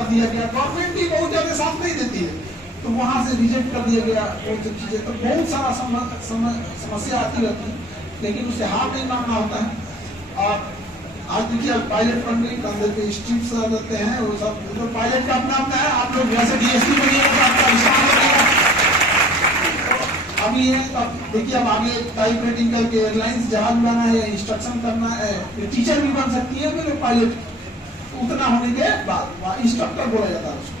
कर दिया गया, गवर्नमेंट भी बहुत ज्यादा साथ नहीं देती है, तो वहां से रिजेक्ट कर दिया गया वो सब चीजें। तो बहुत सारा समस्या आती रहती है, लेकिन उसे हार नहीं मानना होता है। और आज देखिए पायलट फंडिंग कंधे पे स्ट्रिप्स रहते हैं, वो सब तो पायलट का अपना अपना है। आप लोग जैसे डीएसपी बनिएगा तो आपका विश्वास बनेगा। अभी है तब देखिए, अब आगे टाइप रेटिंग करके एयरलाइंस जहाज उड़ाना है, इंस्ट्रक्शन करना है, टीचर भी बन सकती है फिर पायलट, उतना होने के बाद इंस्ट्रक्टर बोला जाता है उसको।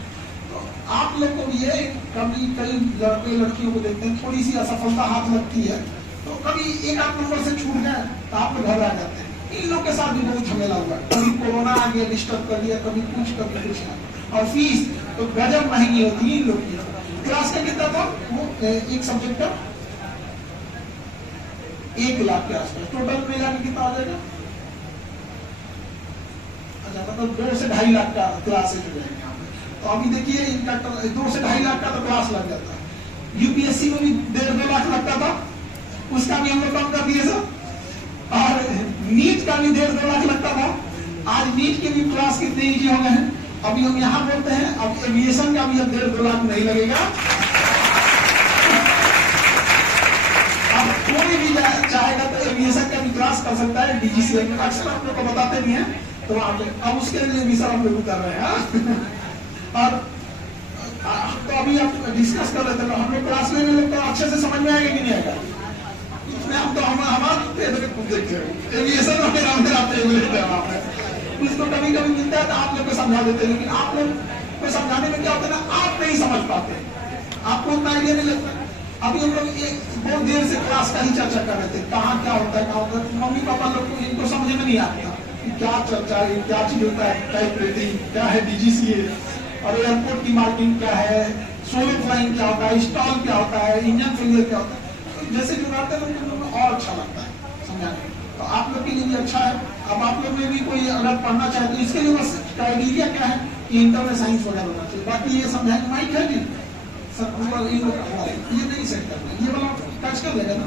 तो आप लोग को भी ये कभी कई लड़के लड़कियों को देखते हैं थोड़ी सी असफलता हाथ लगती है, तो कभी एक आध नंबर से छूट गए तो आप लोग घबरा जाते हैं। इन लोग के साथ भी बहुत झमेला हुआ है, कभी कोरोना आ गया डिस्टर्ब कर दिया, कभी कुछ और फीस तो गजब महंगी होती है इन लोग की। क्लास का कितना था वो एक सब्जेक्ट का 1 लाख के आसपास, टोटल मिला के कितना आ जाएगा? अच्छा, मतलब 2 से 2.5 लाख का क्लासेज हो जाएंगे यहाँ पे। तो अभी देखिए इनका 2 से 2.5 लाख का तो क्लास लग जाता है। यूपीएससी में भी 1.5-2 लाख लगता था, उसका भी हम लोग कम कर दिए सर। और नीट का भी 1.5-2 लाख लगता था, आज नीट के भी क्लास कितने ईजी हो गए हैं। अभी हम यहाँ बोलते हैं, अब एविएशन का भी अब 1.5-2 लाख नहीं लगेगा। अब कोई भी चाहेगा तो एविएशन का भी क्लास कर सकता है डीजीसीए में, अक्सर आप लोग को बताते नहीं है, तो अब उसके लिए भी सर हम लोग कर रहे हैं। और तो अभी आप डिस्कस कर रहे थे, हम लोग क्लास लेने लगते हैं, अच्छे से समझ में आएगा कि नहीं आएगा? हम तो हमारे एविएशन उसको कभी कभी मिलता है तो आप लोग को समझा देते हैं, लेकिन आप लोग को समझाने में क्या होता है ना, आप नहीं समझ पाते, आपको उतना आइडिया नहीं लगता। अभी हम लोग बहुत देर से क्लास का ही चर्चा कर रहे थे, कहाँ क्या होता है, कहाँ होता है। मम्मी पापा लोग को इनको समझ में नहीं आता कि क्या चर्चा है, क्या चीज होता है, टाइप रेटिंग क्या है, डीजीसीए और एयरपोर्ट की मार्किंग क्या है, सोलो फ्लाइंग क्या होता है, स्टॉल क्या होता है, इंजन फेलियर क्या होता है। जैसे जो रहते हैं और अच्छा लगता है समझाने, तो आप लोग के लिए भी अच्छा है। अब आप लोग में भी कोई अगर पढ़ना चाहे तो इसके लिए बस क्राइटेरिया क्या है कि इंटर में साइंस वगैरह होना चाहिए, बाकी ये समझाएंगे माइक है नहीं सर, ये नहीं सेट करना, ये वाला टच कर देगा ना।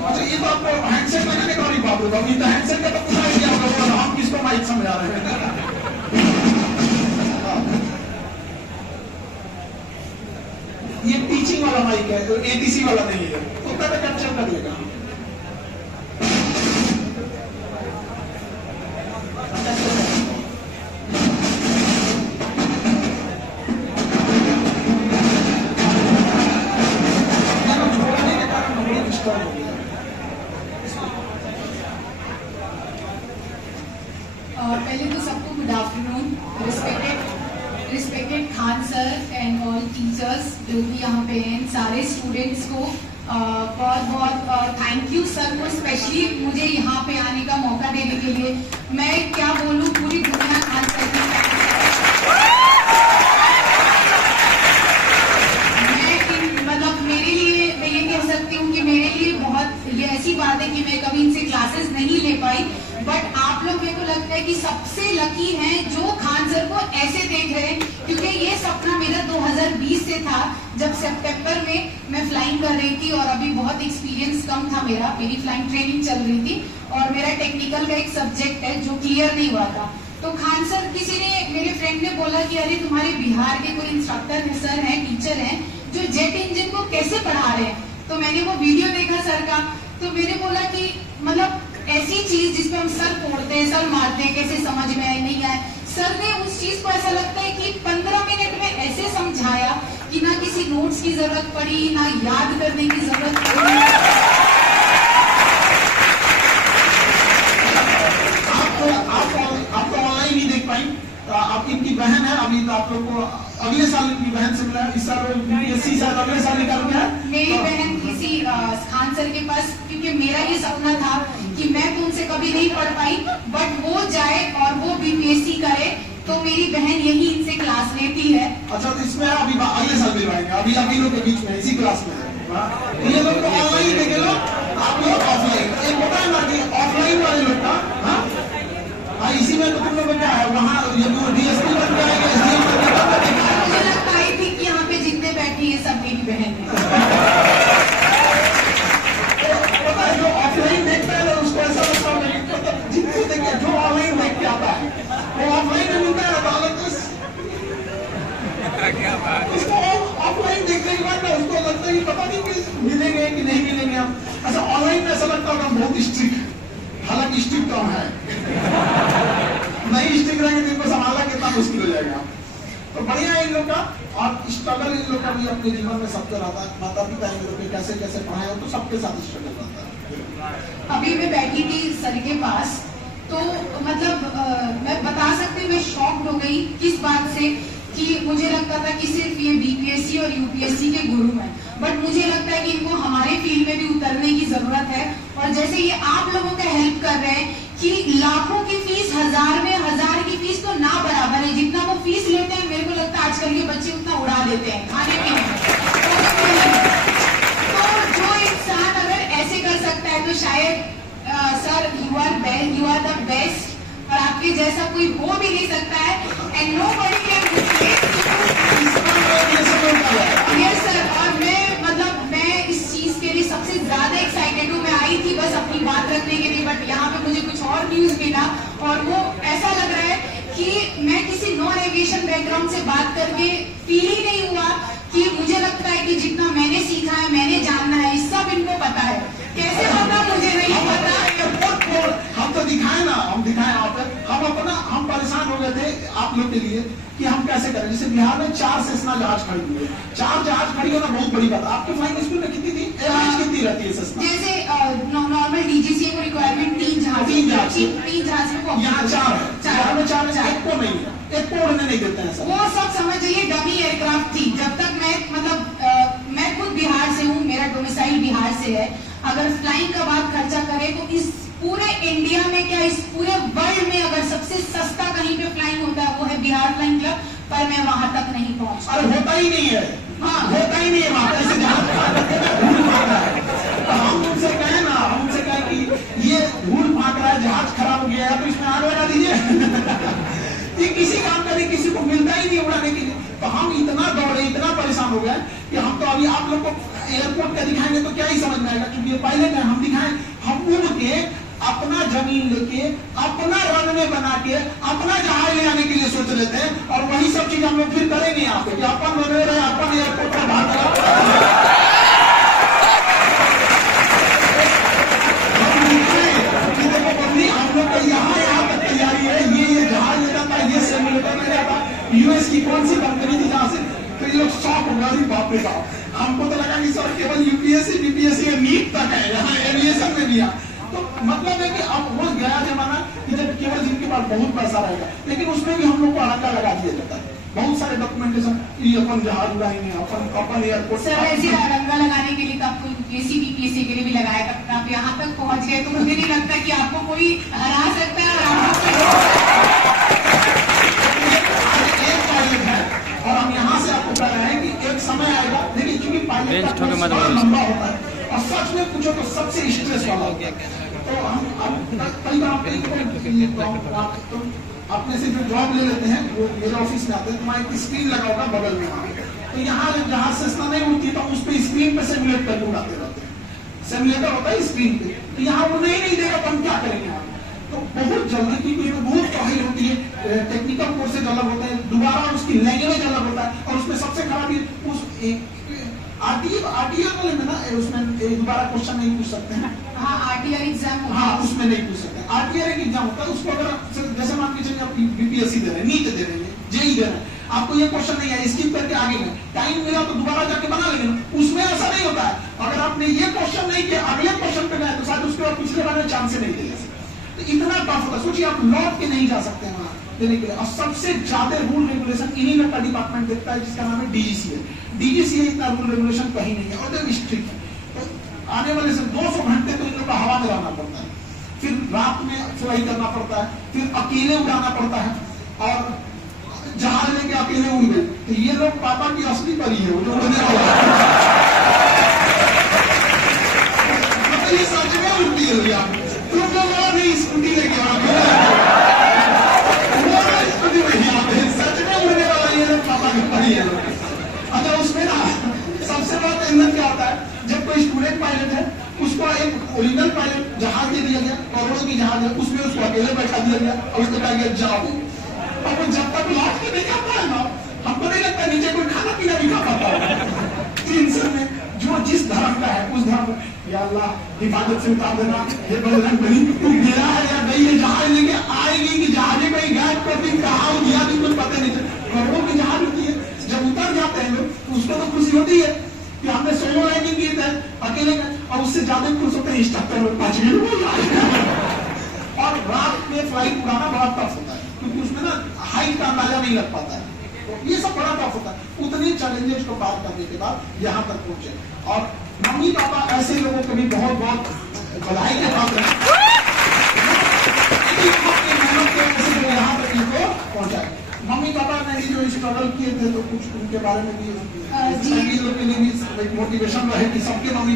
अच्छा, ये तो आपको हैंडसेट लगाने का नहीं बात होगा, अभी तो हैंडसेट का तो पूरा आइडिया होगा, हम किसको माइक समझा रहे हैं। ये टीचिंग वाला माइक है, तो एटीसी वाला नहीं है, उतना तो कैप्चर कर लेगा। पहले तो सबको good afternoon, respected Khan sir and all teachers जो भी यहाँ पे हैं, सारे स्टूडेंट्स को बहुत बहुत थैंक यू सर को स्पेशली मुझे यहाँ पे आने का मौका देने के लिए। मैं क्या बोलूँ, पूरी दुनिया खान सर की मतलब मेरे लिए मैं ये कह सकती हूँ कि मेरे लिए बहुत ये ऐसी बात है कि मैं कभी इनसे क्लासेस नहीं ले पाई, बट आप लोग मेरे को लगता है कि सबसे लकी हैं जो खान सर को ऐसे देख रहे हैं, क्योंकि ये सपना मेरा 2020 से था, जब सितंबर में मैं फ्लाइंग कर रही थी और अभी बहुत एक्सपीरियंस कम था मेरी फ्लाइंग ट्रेनिंग चल रही थी और मेरा टेक्निकल का एक सब्जेक्ट है जो क्लियर नहीं हुआ था। तो खान सर, किसी ने मेरे फ्रेंड ने बोला कि अरे तुम्हारे बिहार के कोई इंस्ट्रक्टर है, सर हैं, टीचर हैं जो जेट इंजन को कैसे पढ़ा रहे हैं। तो मैंने वो वीडियो देखा सर का, तो मैंने बोला कि मतलब ऐसी चीज जिसपे हम सर फोड़ते हैं, सर मारते हैं, कैसे समझ में आए नहीं आए, सर ने उस चीज को ऐसा लगता है कि 15 मिनट में ऐसे समझाया कि ना किसी नोट्स की जरूरत पड़ी, ना याद करने की जरूरत पड़ी। आप ऑनलाइन नहीं देख पाई, आप इनकी बहन है, अभी तो आप लोग को अगले साल इनकी बहन से मिला, इस साल यूपीएससी शायद अगले साल निकाल गया है। मेरी बहन किसी खान सर के पास, क्योंकि मेरा ये सपना था कि मैं तो उनसे कभी नहीं पढ़ पाई, बट वो जाए और वो बीपीएससी करे, तो मेरी बहन यही इनसे क्लास लेती है। अच्छा, तो इसमें अभी अगले साल मिलवाएंगे, अभी लोग के बीच में इसी क्लास में है। ये लोग तो ऑनलाइन देखे लो, आप लोग ऑफलाइन, एक होता है ना कि ऑफलाइन वाले लोग का, हाँ इसी में तो तुम लोग क्या है, वहाँ डीएसपी बन जाएगा, लगता होगा हम बहुत स्ट्रिक्ट है, हालांकि स्ट्रिक्ट तो हम है। नहीं स्ट्रिक्ट रहेंगे तो इनको संभालना कितना मुश्किल हो जाएगा। तो बढ़िया है इन लोग का, और स्ट्रगल इन लोग का भी अपने जीवन में सबसे रहता है। माता पिता इन लोग के कैसे कैसे पढ़ाए हो, तो सबके साथ स्ट्रगल रहता है। अभी मैं बैठी थी सर के पास, तो मतलब मैं बता सकती हूँ मैं शॉक्ड हो गई किस बात से, कि मुझे लगता था कि सिर्फ ये बीपीएससी और यूपीएससी के गुरु हैं, बट मुझे लगता है कि इनको हमारे फील्ड में भी उतरने की जरूरत है। और जैसे ये आप लोगों का हेल्प कर रहे हैं कि लाखों की फीस 1000 में 1000 की फीस तो ना बराबर है, जितना वो फीस लेते हैं मेरे को लगता है आजकल के बच्चे उतना उड़ा देते हैं खाने पीने में। तो जो इंसान अगर ऐसे कर सकता है तो शायद sir you are the best, और आपके जैसा कोई हो भी नहीं सकता है। And nobody can replace you. Yes sir, और मैं इस चीज के लिए सबसे ज्यादा एक्साइटेड हूँ। मैं आई थी बस अपनी बात रखने के लिए, बट यहाँ पे मुझे कुछ और न्यूज मिला, और वो ऐसा लग रहा है कि मैं किसी नॉन एविएशन बैकग्राउंड से बात करके फील ही नहीं हुआ, कि मुझे लगता है कि जितना मैंने सीखा है, मैंने जानना है, सब इनको पता है। कैसे पता मुझे नहीं पता। हम तो दिखाए ना, हम दिखाए हम परेशान हो गए थे आप लोग के लिए कि हम कैसे करें। जैसे बिहार में 4 सेस्ना जहाज खड़ी हुई है, 4 जहाज खड़ी होना बहुत बड़ी बात। आपके फ्लाइंग स्कूल में कितनी थी, एवरेज कितनी रहती है सेस्ना? जैसे नॉर्मल डीजीसीए को रिक्वायरमेंट 3 जहाज में, यहाँ 4 है, 4 में 4 है, एक को नहीं है, एक को उड़ने नहीं देते हैं सर। वो सब समझ जाइए डमी एयरक्राफ्ट थी। जब तक मैं खुद बिहार से हूँ, मेरा डोमिसाइल बिहार से है। अगर फ्लाइंग का बात खर्चा करें तो इस पूरे इंडिया में क्या, इस पूरे वर्ल्ड में अगर सबसे सस्ता कहीं पे फ्लाइंग होता है वो है बिहार फ्लाइंग क्लब, पर मैं वहां तक नहीं पहुंच। अरे होता ही नहीं है, हाँ होता ही नहीं है वहां पे। हम उनसे कहें ना, हम उनसे कहें कि ये धूल फाक रहा है, जहाज खराब हो गया है, तो इसमें आग लगा दीजिए। ये किसी काम का नहीं, किसी को मिलता ही नहीं उड़ाने के लिए। तो हम इतना दौड़े, इतना परेशान हो गए कि हम तो अभी आप लोग को एयरपोर्ट का दिखाएंगे तो क्या ही समझ में आएगा, क्योंकि ये पायलट है। हम दिखाएं, हम उड़ के अपना जमीन लेके, अपना रनवे बना के, अपना जहाज ले आने के लिए सोच लेते हैं, और वही सब चीज हम लोग फिर करेंगे यहाँ पे कि अपन रनवे रहे, अपन एयरपोर्ट का भाग हम लोग का यहाँ तक तैयारी है। ये जहाज ले जाता है, ये सिमुलेटर ले जाता है। यूएस की कौन सी कंपनी थी जहाँ से, तो ये लोग शॉक हो गया, बाप रे बाप। हमको तो लगा कि सर केवल यूपीएससी बीपीएससी नीट तक है, यहाँ एविएशन में भी है। तो मतलब है कि अब वो गया जमाना कि जब केवल जिनके पास बहुत पैसा रहेगा, लेकिन उसमें भी हम लोग को अड़ंगा लगा दिया जाता है। बहुत सारे डॉक्यूमेंटेशन, अपन जहाज उड़ाएंगे, अपन एयरपोर्ट। सर ऐसे अड़ंगा लगाने के लिए तो आपको यूपीएससी बीपीएससी के लिए भी लगाया था, आप यहाँ तक पहुंच गए, तो मुझे नहीं लगता कि आपको कोई हरा सकता है। और हम यहाँ से आपको कह रहे हैं कि एक समय आएगा, देखिए चूंकि पायलट का लंबा होता है और सच में पूछो तो सबसे स्ट्रेस वाला हो गया। तो हम कई बार अपने से जो जॉब ले लेते हैं, वो मेरे ऑफिस में आते हैं, तो वहाँ एक स्क्रीन लगा होगा बगल में, तो यहाँ जहाँ से नहीं उड़ती तो उस पर स्क्रीन पे सिमुलेट करके उड़ाते रहते हैं। सिमुलेटर होता है स्क्रीन पे, तो यहाँ उड़ने ही नहीं देगा तो हम क्या करेंगे। तो बहुत जल्दी, क्योंकि उसमें बहुत पढ़ाई होती है, टेक्निकल कोर्सेज अलग होते हैं, दोबारा उसकी लैंग्वेज अलग होता है, और उसमें सबसे खराब उस आरटीआर वाले में ना, उसमें दोबारा क्वेश्चन नहीं पूछ सकते हैं। हाँ आरटीआर एग्जाम, हाँ उसमें नहीं पूछ सकते। आरटीआर एक एग्जाम होता है, उसको अगर जैसे मान के चलिए आप बीपीएससी दे रहे हैं, नीट दे रहे हैं, जेई दे रहे हैं, आपको ये क्वेश्चन नहीं है, स्किप करके आगे में टाइम मिला तो दोबारा जाके बना लेंगे। उसमें ऐसा नहीं होता है, अगर आपने ये क्वेश्चन नहीं किया, अगले क्वेश्चन पे गए तो शायद उसके बाद पिछले बार में चांस नहीं दे। तो इतना टफ होता है, सोचिए आप लौट के नहीं जा सकते वहां देने के लिए। और सबसे ज्यादा रूल रेगुलेशन इन्हीं लोग का डिपार्टमेंट देखता है, जिसका नाम है डीजीसीए। डीजीसीए इतना रूल रेगुलेशन कहीं नहीं है, और एकदम स्ट्रिक्ट है। तो आने वाले से 200 घंटे तो इन लोग को हवा में रहना पड़ता है, फिर रात में फ्लाई करना पड़ता है, फिर अकेले उड़ाना पड़ता है, और जहाज लेके अकेले उड़ गए तो ये लोग पापा की असली परी है, जो उड़ने वाला मतलब ये सच में उड़ती है। तुम लोग नहीं स्कूटी लेके स्कूटी में सच में उड़ने वाला ये लोग पापा की परी है। अच्छा उसमें ना सबसे बड़ा इंधन क्या होता है, जब कोई स्टूडेंट पायलट है उसको एक ओरिजिनल पायलट जहाज दे दिया गया, करोड़ों की जहाज है, उसमें उसको अकेले बैठा दिया गया और उसको कहा गया जाओ। और वो जब तक लौट के नहीं खाता है ना, हमको नहीं लगता नीचे कोई खाना पीना भी खा पाता है। टेंशन में जो जिस धर्म का है उस धर्म या अल्लाह हिफाजत से उतार देना, ये बजरंग बली तू गया है या गई है, जहाज लेके आएगी कि जहाज में कहीं गैस पर कहा दिया भी कुछ पता नहीं चलता। करोड़ों की जहाज होती है, जब उतर जाते हैं लोग तो उसको तो खुशी होती है कि हमने सोलो लैंडिंग की है अकेले का, और उससे ज्यादा खुश होते हैं इंस्ट्रक्टर लोग 5 मिनट। और रात में फ्लाइट उड़ाना बड़ा टफ होता है क्योंकि उसमें ना हाइट का अंदाजा नहीं लग पाता है, तो ये सब बड़ा टफ होता है। उतने चैलेंजेस को पार करने के बाद यहाँ तक पहुंचे, और मम्मी पापा ऐसे लोगों को भी बहुत बहुत बधाई के पात्र हैं, मेहनत के वजह से यहाँ तक इनको पहुंचाए। मम्मी पापा ने जो स्ट्रगल किए थे तो कुछ उनके बारे में भी लोग के लिए भी मोटिवेशन रहे कि सबके मम्मी